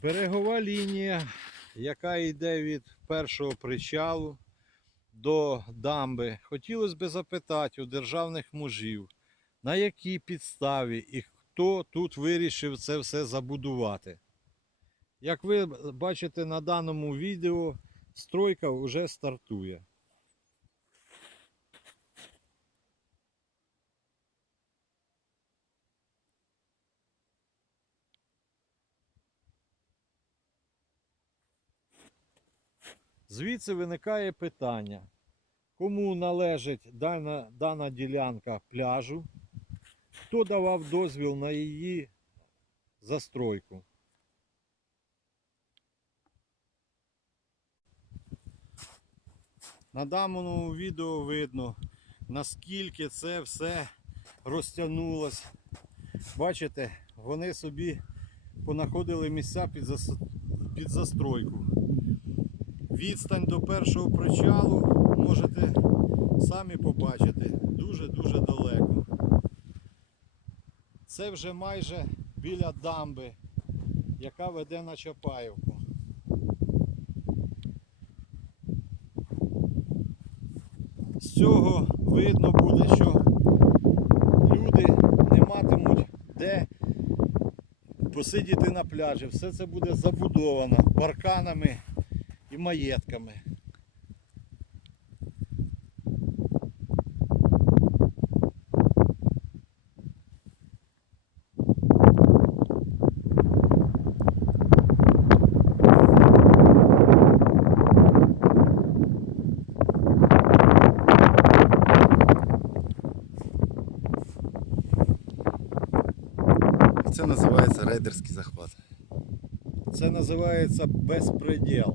Берегова лінія, яка йде від першого причалу до дамби. Хотілося б запитати у державних мужів, на якій підставі і хто тут вирішив це все забудувати. Як ви бачите на даному відео, стройка вже стартує. Звідси виникає питання, кому належить дана, дана ділянка пляжу, хто давав дозвіл на її застройку. На даному відео видно, наскільки це все розтягнулось. Бачите, вони собі понаходили місця під, під застройку. Відстань до першого причалу можете самі побачити дуже-дуже далеко. Це вже майже біля дамби, яка веде на Чапаївку. З цього видно буде, що люди не матимуть де посидіти на пляжі. Все це буде забудовано парканами і маєтками. Це називається рейдерський захват. Це називається безпреділ.